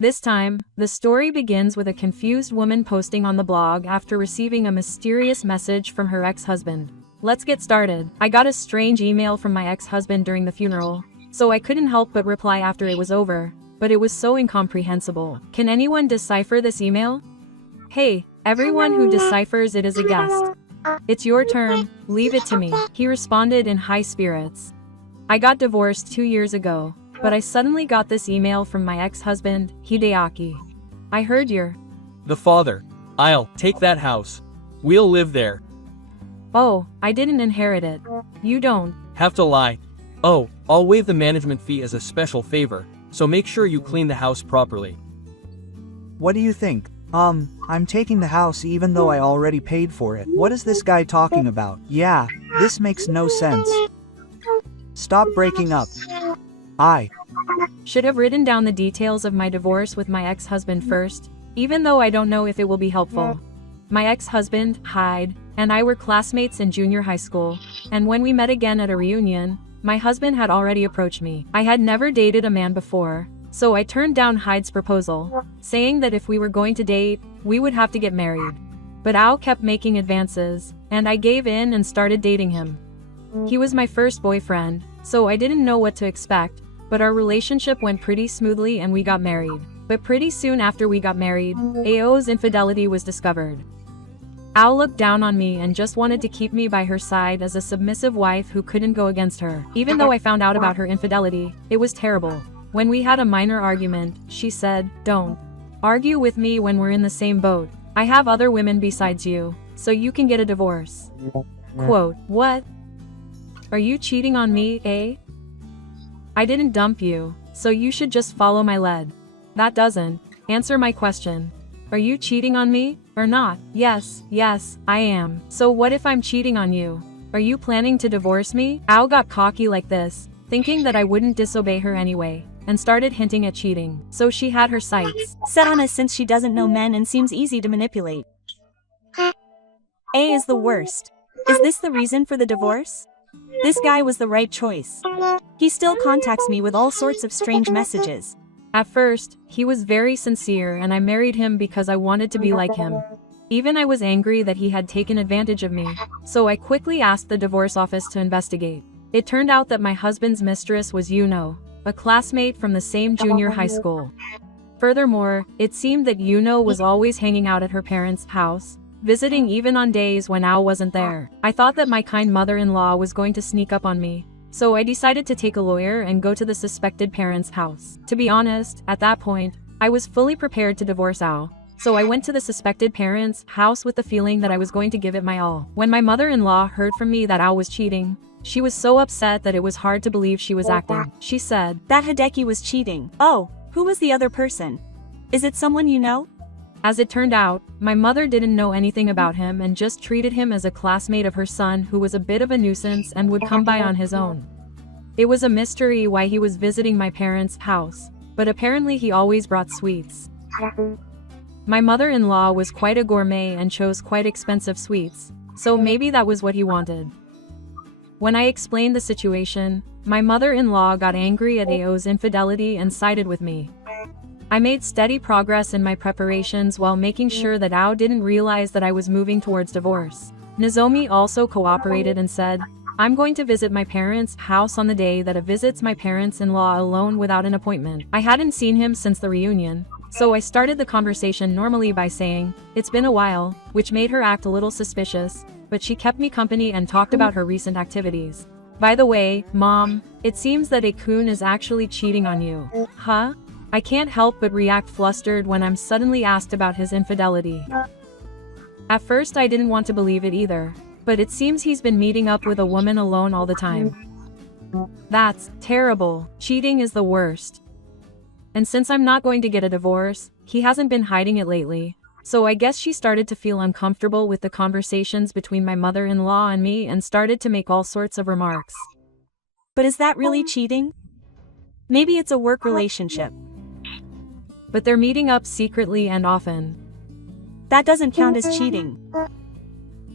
This time, the story begins with a confused woman posting on the blog after receiving a mysterious message from her ex-husband. Let's get started. I got a strange email from my ex-husband during the funeral, so I couldn't help but reply after it was over, but it was so incomprehensible. Can anyone decipher this email? Hey, everyone who deciphers it is a guest. It's your turn, leave it to me. He responded in high spirits. I got divorced 2 years ago, but I suddenly got this email from my ex-husband, Hideaki. I heard you're the father. I'll take that house. We'll live there. Oh, I didn't inherit it. You don't Have to lie. Oh, I'll waive the management fee as a special favor, so make sure you clean the house properly. What do you think? I'm taking the house even though I already paid for it. What is this guy talking about? Yeah, this makes no sense. Stop breaking up. I should have written down the details of my divorce with my ex-husband first, even though I don't know if it will be helpful. My ex-husband, Hyde, and I were classmates in junior high school, and when we met again at a reunion, my husband had already approached me. I had never dated a man before, so I turned down Hyde's proposal, saying that if we were going to date, we would have to get married. But Al kept making advances, and I gave in and started dating him. He was my first boyfriend, so I didn't know what to expect, but our relationship went pretty smoothly and we got married. But pretty soon after we got married, AO's infidelity was discovered. Al looked down on me and just wanted to keep me by her side as a submissive wife who couldn't go against her. Even though I found out about her infidelity, it was terrible. When we had a minor argument, she said, "Don't argue with me when we're in the same boat. I have other women besides you, so you can get a divorce." Quote, "What? Are you cheating on me, eh? I didn't dump you, so you should just follow my lead." That doesn't answer my question. Are you cheating on me, or not? Yes, I am. So what if I'm cheating on you? Are you planning to divorce me? Al got cocky like this, thinking that I wouldn't disobey her anyway, and started hinting at cheating. So she had her sights set on us since she doesn't know men and seems easy to manipulate. A is the worst. Is this the reason for the divorce? This guy was the right choice. He still contacts me with all sorts of strange messages. At first, he was very sincere and I married him because I wanted to be like him. Even I was angry that he had taken advantage of me, so I quickly asked the divorce office to investigate. It turned out that my husband's mistress was Yuno, a classmate from the same junior high school. Furthermore, it seemed that Yuno was always hanging out at her parents' house, visiting even on days when Al wasn't there. I thought that my kind mother-in-law was going to sneak up on me, so I decided to take a lawyer and go to the suspected parents' house. To be honest, at that point, I was fully prepared to divorce Al, so I went to the suspected parents' house with the feeling that I was going to give it my all. When my mother-in-law heard from me that Al was cheating, she was so upset that it was hard to believe she was acting. She said, "That Hideki was cheating. Oh, who was the other person? Is it someone you know?" As it turned out, my mother didn't know anything about him and just treated him as a classmate of her son who was a bit of a nuisance and would come by on his own. It was a mystery why he was visiting my parents' house, but apparently he always brought sweets. My mother-in-law was quite a gourmet and chose quite expensive sweets, so maybe that was what he wanted. When I explained the situation, my mother-in-law got angry at AO's infidelity and sided with me. I made steady progress in my preparations while making sure that Ao didn't realize that I was moving towards divorce. Nozomi also cooperated and said, "I'm going to visit my parents' house on the day that a visits my parents-in-law alone without an appointment." I hadn't seen him since the reunion, so I started the conversation normally by saying, "It's been a while," which made her act a little suspicious, but she kept me company and talked about her recent activities. "By the way, Mom, it seems that Akun is actually cheating on you." Huh? I can't help but react flustered when I'm suddenly asked about his infidelity. At first I didn't want to believe it either, but it seems he's been meeting up with a woman alone all the time. That's terrible. Cheating is the worst. And since I'm not going to get a divorce, he hasn't been hiding it lately, so I guess she started to feel uncomfortable with the conversations between my mother-in-law and me and started to make all sorts of remarks. But is that really cheating? Maybe it's a work relationship. But they're meeting up secretly and often. That doesn't count as cheating.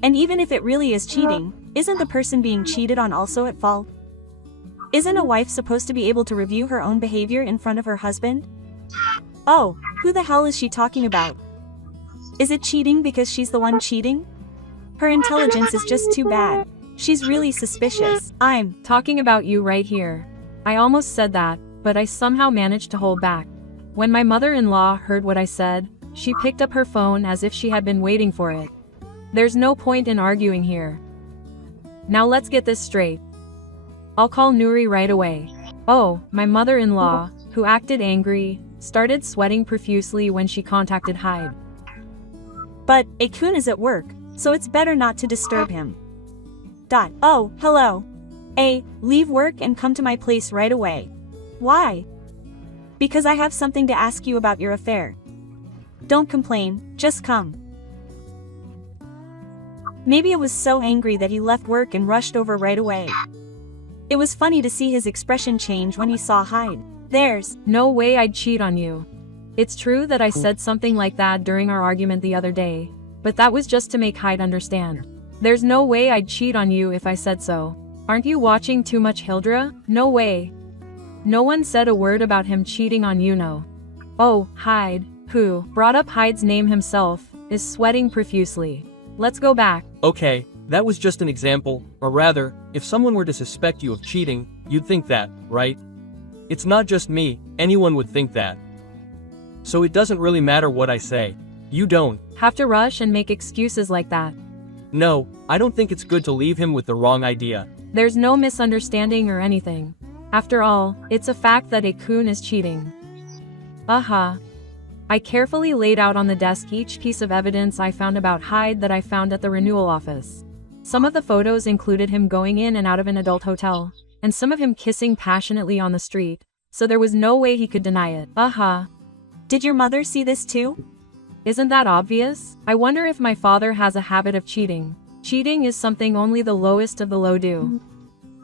And even if it really is cheating, isn't the person being cheated on also at fault? Isn't a wife supposed to be able to review her own behavior in front of her husband? Oh, who the hell is she talking about? Is it cheating because she's the one cheating? Her intelligence is just too bad. She's really suspicious. I'm talking about you right here. I almost said that, but I somehow managed to hold back. When my mother-in-law heard what I said, she picked up her phone as if she had been waiting for it. There's no point in arguing here. Now let's get this straight. I'll call Nuri right away. Oh, my mother-in-law, who acted angry, started sweating profusely when she contacted Hyde. But Akun is at work, so it's better not to disturb him. Oh, hello. Leave work and come to my place right away. Why? Because I have something to ask you about your affair. Don't complain, just come. Maybe it was so angry that he left work and rushed over right away. It was funny to see his expression change when he saw Hyde. There's no way I'd cheat on you. It's true that I said something like that during our argument the other day, but that was just to make Hyde understand. There's no way I'd cheat on you if I said so. Aren't you watching too much Hildra? No way. No one said a word about him cheating on you, no. Oh, Hyde, who brought up Hyde's name himself, is sweating profusely. Let's go back. Okay, that was just an example, or rather, if someone were to suspect you of cheating, you'd think that, right? It's not just me, anyone would think that. So it doesn't really matter what I say. You don't have to rush and make excuses like that. No, I don't think it's good to leave him with the wrong idea. There's no misunderstanding or anything. After all, it's a fact that Akun is cheating. I carefully laid out on the desk each piece of evidence I found about Hyde that I found at the renewal office. Some of the photos included him going in and out of an adult hotel, and some of him kissing passionately on the street, so there was no way he could deny it. Did your mother see this too? Isn't that obvious? I wonder if my father has a habit of cheating. Cheating is something only the lowest of the low do.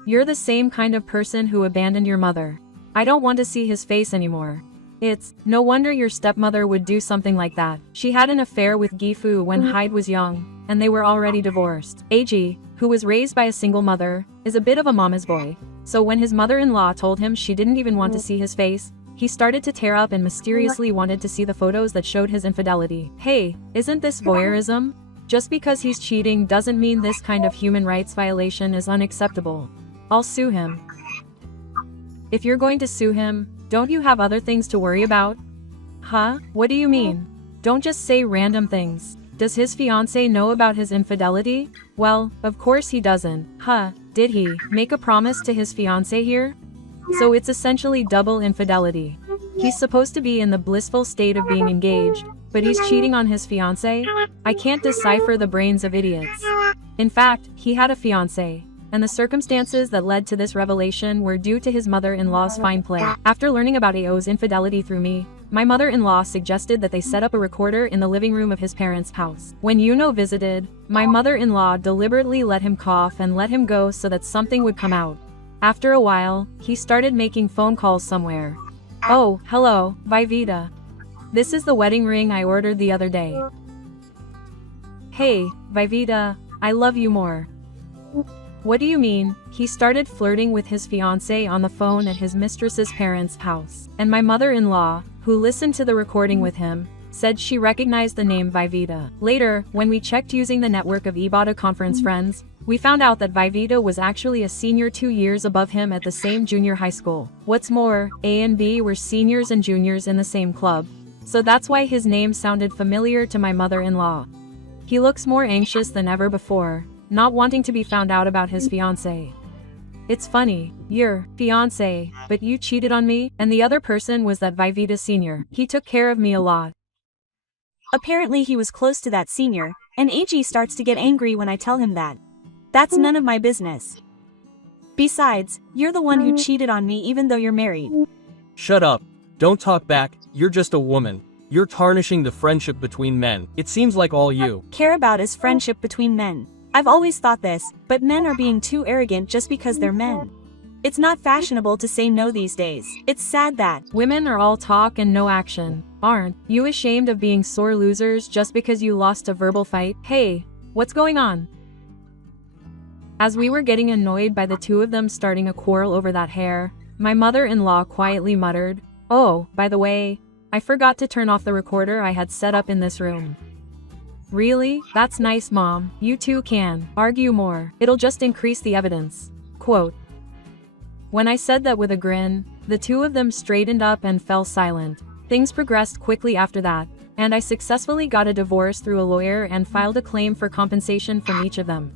You're the same kind of person who abandoned your mother. I don't want to see his face anymore. It's no wonder your stepmother would do something like that. She had an affair with Gifu when Hyde was young, and they were already divorced. Ag, who was raised by a single mother, is a bit of a mama's boy. So when his mother-in-law told him she didn't even want to see his face, he started to tear up and mysteriously wanted to see the photos that showed his infidelity. Hey, isn't this voyeurism? Just because he's cheating doesn't mean this kind of human rights violation is unacceptable. I'll sue him. If you're going to sue him, don't you have other things to worry about? What do you mean? Don't just say random things. Does his fiancé know about his infidelity? Well, of course he doesn't. Did he make a promise to his fiancé here? So it's essentially double infidelity. He's supposed to be in the blissful state of being engaged, but he's cheating on his fiancé? I can't decipher the brains of idiots. In fact, he had a fiancé, and the circumstances that led to this revelation were due to his mother-in-law's fine play. After learning about Ao's infidelity through me, my mother-in-law suggested that they set up a recorder in the living room of his parents' house. When Yuno visited, my mother-in-law deliberately let him cough and let him go so that something would come out. After a while, he started making phone calls somewhere. Oh, hello, Vivita. This is the wedding ring I ordered the other day. Hey, Vivita, I love you more. What do you mean? He started flirting with his fiancé on the phone at his mistress's parents' house. And my mother-in-law, who listened to the recording with him, said she recognized the name Vivita. Later, when we checked using the network of Ibotta conference friends, we found out that Vivita was actually a senior 2 years above him at the same junior high school. What's more, A and B were seniors and juniors in the same club, so that's why his name sounded familiar to my mother-in-law. He looks more anxious than ever before, not wanting to be found out about his fiancé. It's funny, you're fiancé, but you cheated on me, and the other person was that Vivita senior. He took care of me a lot. Apparently he was close to that senior, and AG starts to get angry when I tell him that. That's none of my business. Besides, you're the one who cheated on me even though you're married. Shut up. Don't talk back, you're just a woman. You're tarnishing the friendship between men. It seems like all you care about is friendship between men. I've always thought this, but men are being too arrogant just because they're men. It's not fashionable to say no these days. It's sad that women are all talk and no action. Aren't you ashamed of being sore losers just because you lost a verbal fight? Hey, what's going on? As we were getting annoyed by the two of them starting a quarrel over that hair, my mother-in-law quietly muttered, "Oh, by the way, I forgot to turn off the recorder I had set up in this room. Really? That's nice, Mom. You two can argue more. It'll just increase the evidence. Quote. When I said that with a grin, the two of them straightened up and fell silent. Things progressed quickly after that, and I successfully got a divorce through a lawyer and filed a claim for compensation from each of them.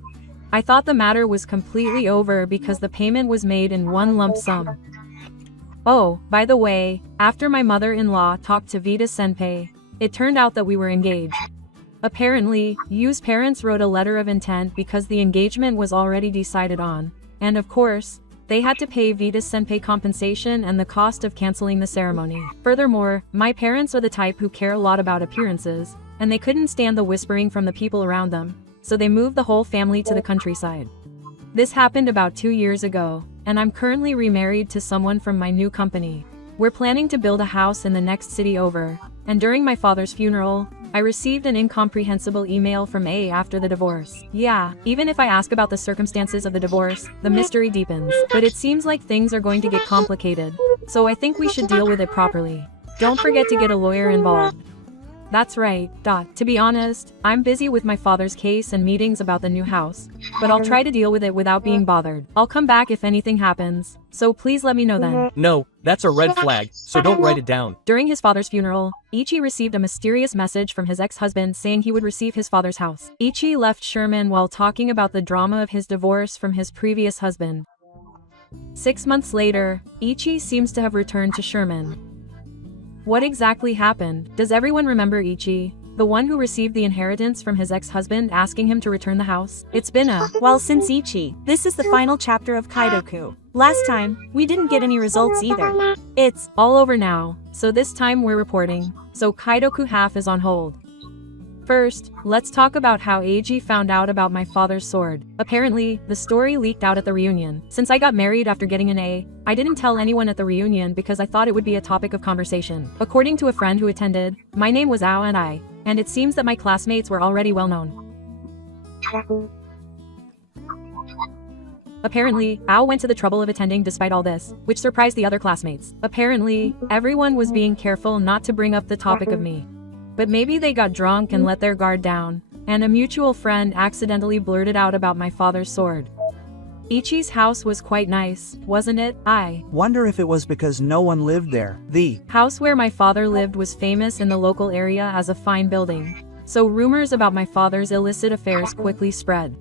I thought the matter was completely over because the payment was made in one lump sum. Oh, by the way, after my mother-in-law talked to Vita Senpai, it turned out that we were engaged. Apparently, Yu's parents wrote a letter of intent because the engagement was already decided on, and of course, they had to pay Vita Senpai compensation and the cost of canceling the ceremony. Furthermore, my parents are the type who care a lot about appearances, and they couldn't stand the whispering from the people around them, so they moved the whole family to the countryside. This happened about 2 years ago, and I'm currently remarried to someone from my new company. We're planning to build a house in the next city over, and during my father's funeral, I received an incomprehensible email from A after the divorce. Yeah, even if I ask about the circumstances of the divorce, the mystery deepens. But it seems like things are going to get complicated, so I think we should deal with it properly. Don't forget to get a lawyer involved. That's right. To be honest, I'm busy with my father's case and meetings about the new house, but I'll try to deal with it without being bothered. I'll come back if anything happens, so please let me know then. No, that's a red flag, so don't write it down. During his father's funeral, Ichi received a mysterious message from his ex-husband saying he would receive his father's house. Ichi left Sherman while talking about the drama of his divorce from his previous husband. 6 months later, Ichi seems to have returned to Sherman. What exactly happened? Does everyone remember Ichi, the one who received the inheritance from his ex-husband asking him to return the house? It's been a while since Ichi. This is the final chapter of Kaidoku. Last time, we didn't get any results either. It's all over now, so this time we're reporting, so Kaidoku half is on hold. First, let's talk about how Eiji found out about my father's sword. Apparently, the story leaked out at the reunion. Since I got married after getting an A, I didn't tell anyone at the reunion because I thought it would be a topic of conversation. According to a friend who attended, my name was Ao and it seems that my classmates were already well known. Apparently, Ao went to the trouble of attending despite all this, which surprised the other classmates. Apparently, everyone was being careful not to bring up the topic of me. But maybe they got drunk and let their guard down, and a mutual friend accidentally blurted out about my father's sword. Ichi's house was quite nice, wasn't it? I wonder if it was because no one lived there. The house where my father lived was famous in the local area as a fine building, so rumors about my father's illicit affairs quickly spread.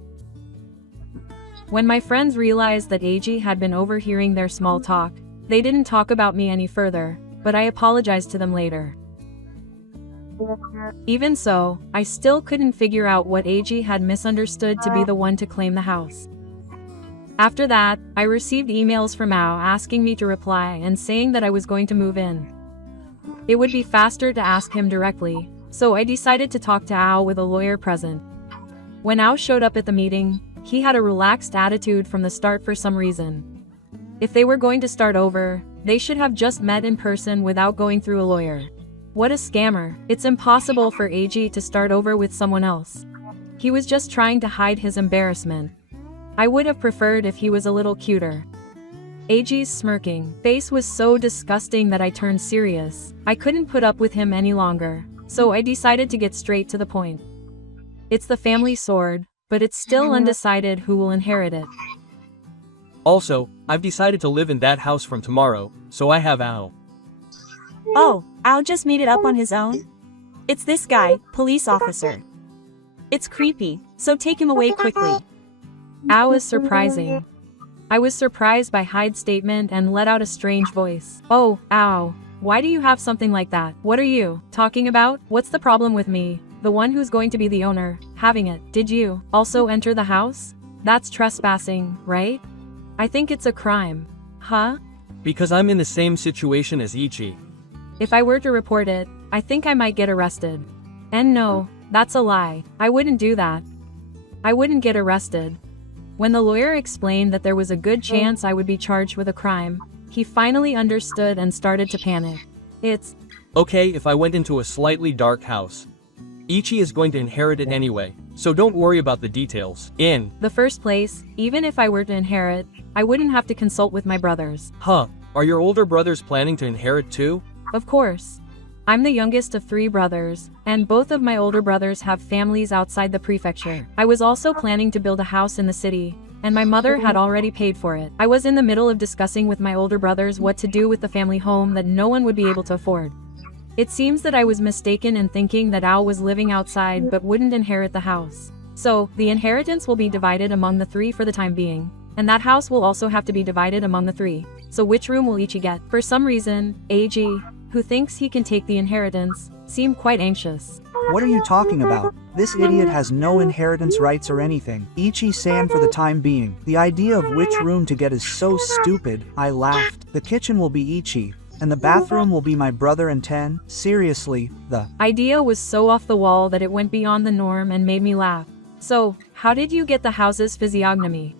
When my friends realized that Eiji had been overhearing their small talk, they didn't talk about me any further, but I apologized to them later. Even so, I still couldn't figure out what Eiji had misunderstood to be the one to claim the house. After that, I received emails from Ao asking me to reply and saying that I was going to move in. It would be faster to ask him directly, so I decided to talk to Ao with a lawyer present. When Ao showed up at the meeting, he had a relaxed attitude from the start for some reason. If they were going to start over, they should have just met in person without going through a lawyer. What a scammer. It's impossible for Eiji to start over with someone else. He was just trying to hide his embarrassment. I would have preferred if he was a little cuter. Eiji's smirking face was so disgusting that I turned serious. I couldn't put up with him any longer, so I decided to get straight to the point. It's the family sword, but it's still undecided who will inherit it. Also, I've decided to live in that house from tomorrow, so I have Ao. Oh, Ao just made it up on his own? It's this guy, police officer. It's creepy, so take him away quickly. Ao is surprising. I was surprised by Hyde's statement and let out a strange voice. Oh, Ao. Why do you have something like that? What are you talking about? What's the problem with me, the one who's going to be the owner, having it? Did you also enter the house? That's trespassing, right? I think it's a crime. Huh? Because I'm in the same situation as Ichi. If I were to report it, I think I might get arrested. And no, that's a lie. I wouldn't do that. I wouldn't get arrested. When the lawyer explained that there was a good chance I would be charged with a crime, he finally understood and started to panic. It's okay if I went into a slightly dark house. Ichi is going to inherit it anyway, so don't worry about the details. In the first place, even if I were to inherit, I wouldn't have to consult with my brothers. Huh, are your older brothers planning to inherit too? Of course. I'm the youngest of 3 brothers, and both of my older brothers have families outside the prefecture. I was also planning to build a house in the city, and my mother had already paid for it. I was in the middle of discussing with my older brothers what to do with the family home that no one would be able to afford. It seems that I was mistaken in thinking that Al was living outside but wouldn't inherit the house. So, the inheritance will be divided among the 3 for the time being, and that house will also have to be divided among the 3. So which room will each get? For some reason, AG, who thinks he can take the inheritance, seemed quite anxious. What are you talking about? This idiot has no inheritance rights or anything. Ichi-san for the time being. The idea of which room to get is so stupid, I laughed. The kitchen will be Ichi, and the bathroom will be my brother and Ten. Seriously, the idea was so off the wall that it went beyond the norm and made me laugh. So, how did you get the house's physiognomy?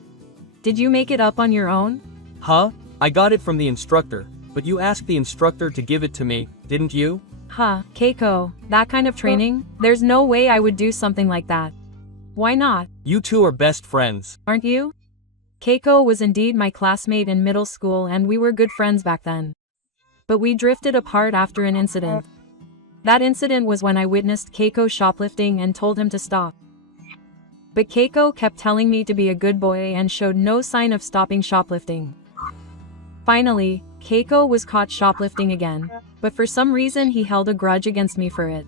Did you make it up on your own? Huh? I got it from the instructor. But you asked the instructor to give it to me, didn't you? Huh, Keiko, that kind of training? There's no way I would do something like that. Why not? You two are best friends. Aren't you? Keiko was indeed my classmate in middle school and we were good friends back then. But we drifted apart after an incident. That incident was when I witnessed Keiko shoplifting and told him to stop. But Keiko kept telling me to be a good boy and showed no sign of stopping shoplifting. Finally, Keiko was caught shoplifting again, but for some reason he held a grudge against me for it.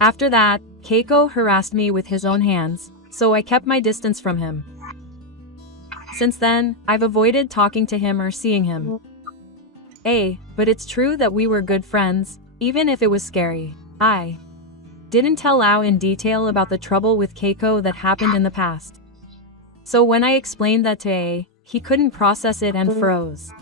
After that, Keiko harassed me with his own hands, so I kept my distance from him. Since then, I've avoided talking to him or seeing him. But it's true that we were good friends, even if it was scary. I didn't tell Ao in detail about the trouble with Keiko that happened in the past. So when I explained that to A, he couldn't process it and froze.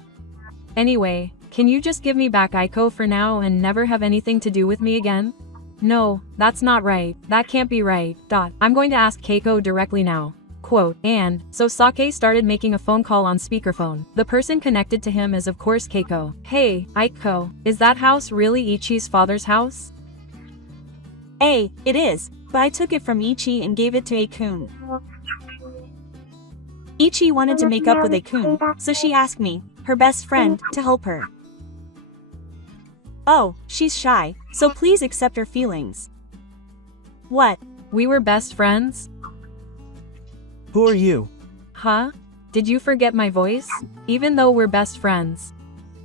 Anyway, can you just give me back Aiko for now and never have anything to do with me again? No, that's not right. That can't be right. I'm going to ask Keiko directly now. Quote, and, so Sake started making a phone call on speakerphone. The person connected to him is of course Keiko. Hey, Aiko, is that house really Ichi's father's house? It is, but I took it from Ichi and gave it to A-kun. Ichi wanted to make up with A-kun, so she asked me, her best friend, to help her. Oh, she's shy, so please accept her feelings. What? We were best friends? Who are you? Huh? Did you forget my voice? Even though we're best friends.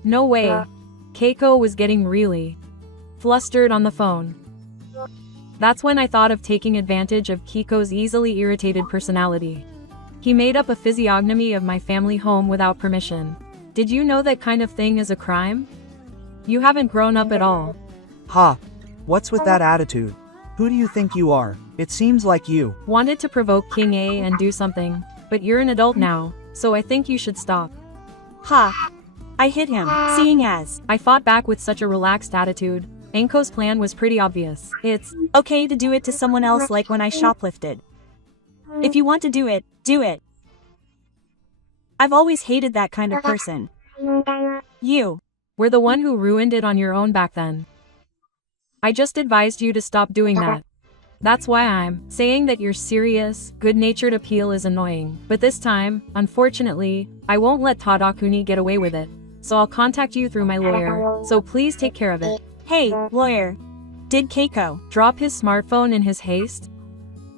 No way. Keiko was getting really flustered on the phone. That's when I thought of taking advantage of Kiko's easily irritated personality. He made up a physiognomy of my family home without permission. Did you know that kind of thing is a crime? You haven't grown up at all. Ha! What's with that attitude? Who do you think you are? It seems like you wanted to provoke King A and do something, but you're an adult now, so I think you should stop. Ha! I hit him, seeing as I fought back with such a relaxed attitude. Anko's plan was pretty obvious. It's okay to do it to someone else like when I shoplifted. If you want to do it, do it. I've always hated that kind of person. You were the one who ruined it on your own back then. I just advised you to stop doing that. That's why I'm saying that your serious, good-natured appeal is annoying. But this time, unfortunately, I won't let Tadakuni get away with it. So I'll contact you through my lawyer, so please take care of it. Hey, lawyer. Did Keiko drop his smartphone in his haste?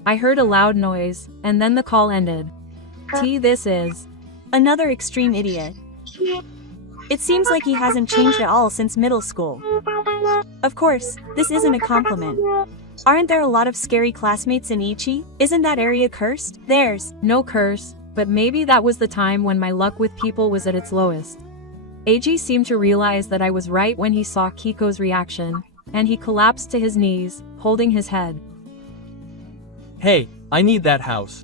I heard a loud noise, and then the call ended. This is another extreme idiot. It seems like he hasn't changed at all since middle school. Of course, this isn't a compliment. Aren't there a lot of scary classmates in Ichi? Isn't that area cursed? There's no curse, but maybe that was the time when my luck with people was at its lowest. Eiji seemed to realize that I was right when he saw Kiko's reaction, and he collapsed to his knees, holding his head. Hey, I need that house.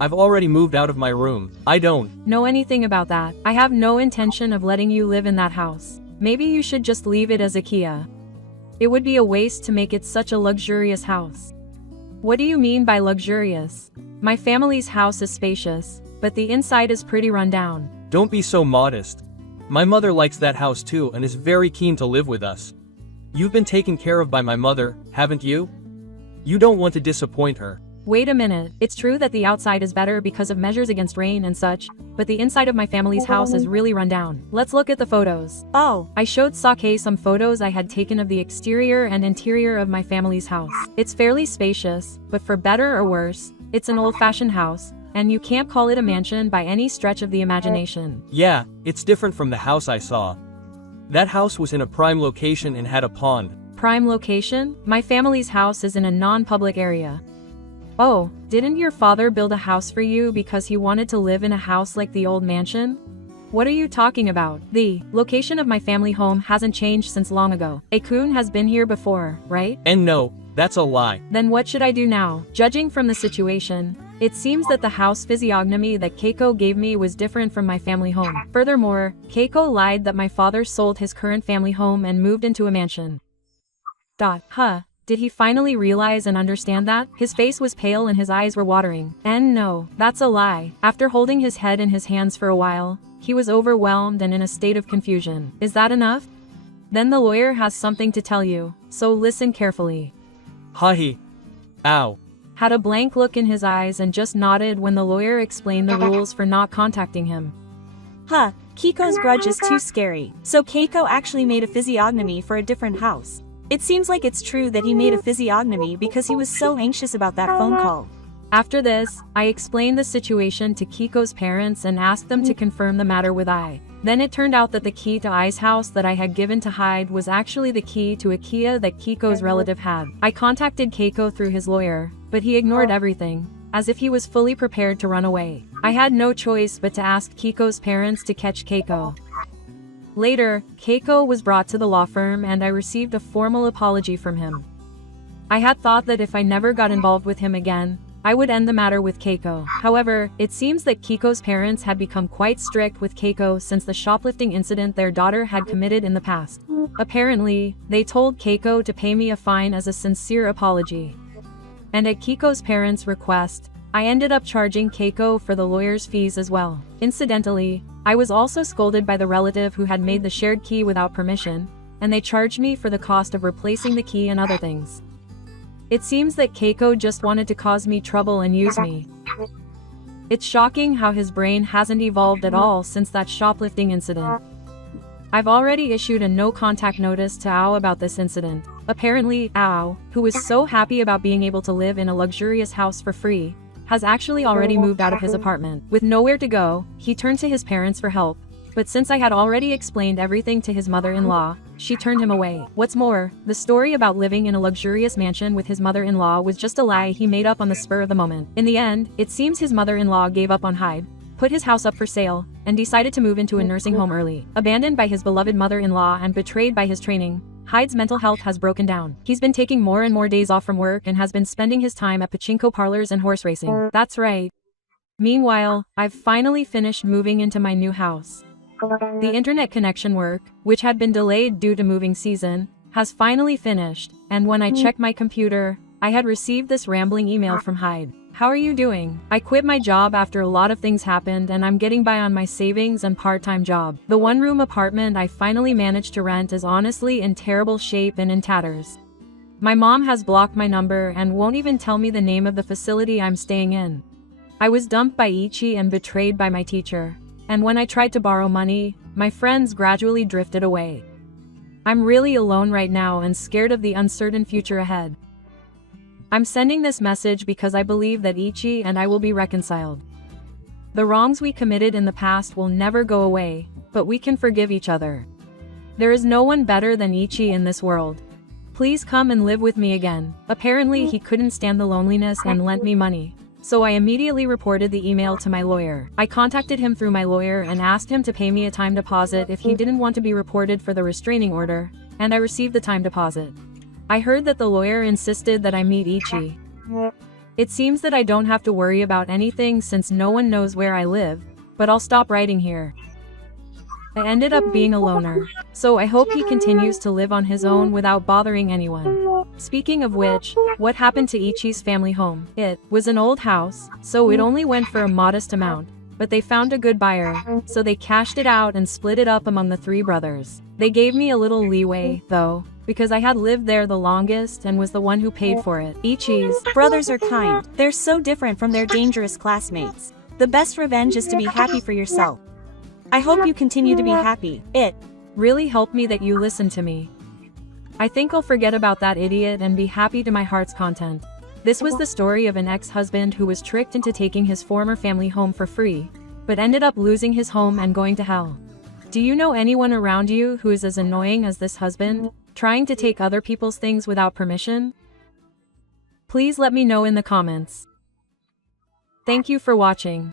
I've already moved out of my room. I don't know anything about that. I have no intention of letting you live in that house. Maybe you should just leave it as a Kia. It would be a waste to make it such a luxurious house. What do you mean by luxurious? My family's house is spacious, but the inside is pretty run down. Don't be so modest. My mother likes that house too and is very keen to live with us. You've been taken care of by my mother, haven't you? You don't want to disappoint her. Wait a minute, it's true that the outside is better because of measures against rain and such, but the inside of my family's house is really run down. Let's look at the photos. Oh, I showed Sake some photos I had taken of the exterior and interior of my family's house. It's fairly spacious, but for better or worse, it's an old-fashioned house, and you can't call it a mansion by any stretch of the imagination. Yeah, it's different from the house I saw. That house was in a prime location and had a pond. Prime location? My family's house is in a non-public area. Oh, didn't your father build a house for you because he wanted to live in a house like the old mansion? What are you talking about? The location of my family home hasn't changed since long ago. A-kun has been here before, right? And no, that's a lie. Then what should I do now? Judging from the situation, it seems that the house physiognomy that Keiko gave me was different from my family home. Furthermore, Keiko lied that my father sold his current family home and moved into a mansion. Did he finally realize and understand that? His face was pale and his eyes were watering. And no, that's a lie. After holding his head in his hands for a while, he was overwhelmed and in a state of confusion. Is that enough? Then the lawyer has something to tell you, so listen carefully. Hahi. Ow. Had a blank look in his eyes and just nodded when the lawyer explained the rules for not contacting him. Keiko's grudge is too scary. So Keiko actually made a physiognomy for a different house. It seems like it's true that he made a physiognomy because he was so anxious about that phone call. After this, I explained the situation to Keiko's parents and asked them to confirm the matter with I. Then it turned out that the key to I's house that I had given to Hyde was actually the key to a Kia that Keiko's relative had. I contacted Keiko through his lawyer, but he ignored everything, as if he was fully prepared to run away. I had no choice but to ask Keiko's parents to catch Keiko. Later, Keiko was brought to the law firm and I received a formal apology from him. I had thought that if I never got involved with him again, I would end the matter with Keiko. However, it seems that Keiko's parents had become quite strict with Keiko since the shoplifting incident their daughter had committed in the past. Apparently, they told Keiko to pay me a fine as a sincere apology. And at Keiko's parents' request, I ended up charging Keiko for the lawyer's fees as well. Incidentally, I was also scolded by the relative who had made the shared key without permission, and they charged me for the cost of replacing the key and other things. It seems that Keiko just wanted to cause me trouble and use me. It's shocking how his brain hasn't evolved at all since that shoplifting incident. I've already issued a no-contact notice to Ao about this incident. Apparently, Ao, who was so happy about being able to live in a luxurious house for free, has actually already moved out of his apartment. With nowhere to go, he turned to his parents for help. But since I had already explained everything to his mother-in-law, she turned him away. What's more, the story about living in a luxurious mansion with his mother-in-law was just a lie he made up on the spur of the moment. In the end, it seems his mother-in-law gave up on Hyde, put his house up for sale, and decided to move into a nursing home early. Abandoned by his beloved mother-in-law and betrayed by his training, Hyde's mental health has broken down. He's been taking more and more days off from work and has been spending his time at pachinko parlors and horse racing. That's right. Meanwhile, I've finally finished moving into my new house. The internet connection work, which had been delayed due to moving season, has finally finished, and when I checked my computer, I had received this rambling email from Hyde. How are you doing? I quit my job after a lot of things happened and I'm getting by on my savings and part-time job. The one-room apartment I finally managed to rent is honestly in terrible shape and in tatters. My mom has blocked my number and won't even tell me the name of the facility I'm staying in. I was dumped by Ichi and betrayed by my teacher. And when I tried to borrow money, my friends gradually drifted away. I'm really alone right now and scared of the uncertain future ahead. I'm sending this message because I believe that Ichi and I will be reconciled. The wrongs we committed in the past will never go away, but we can forgive each other. There is no one better than Ichi in this world. Please come and live with me again. Apparently he couldn't stand the loneliness and lent me money. So I immediately reported the email to my lawyer. I contacted him through my lawyer and asked him to pay me a time deposit if he didn't want to be reported for the restraining order, and I received the time deposit. I heard that the lawyer insisted that I meet Ichi. It seems that I don't have to worry about anything since no one knows where I live, but I'll stop writing here. I ended up being a loner, so I hope he continues to live on his own without bothering anyone. Speaking of which, what happened to Ichi's family home? It was an old house, so it only went for a modest amount, but they found a good buyer, so they cashed it out and split it up among the three brothers. They gave me a little leeway, though, because I had lived there the longest and was the one who paid for it. Ichis. Brothers are kind. They're so different from their dangerous classmates. The best revenge is to be happy for yourself. I hope you continue to be happy. It really helped me that you listened to me. I think I'll forget about that idiot and be happy to my heart's content. This was the story of an ex-husband who was tricked into taking his former family home for free, but ended up losing his home and going to hell. Do you know anyone around you who is as annoying as this husband, trying to take other people's things without permission? Please let me know in the comments. Thank you for watching.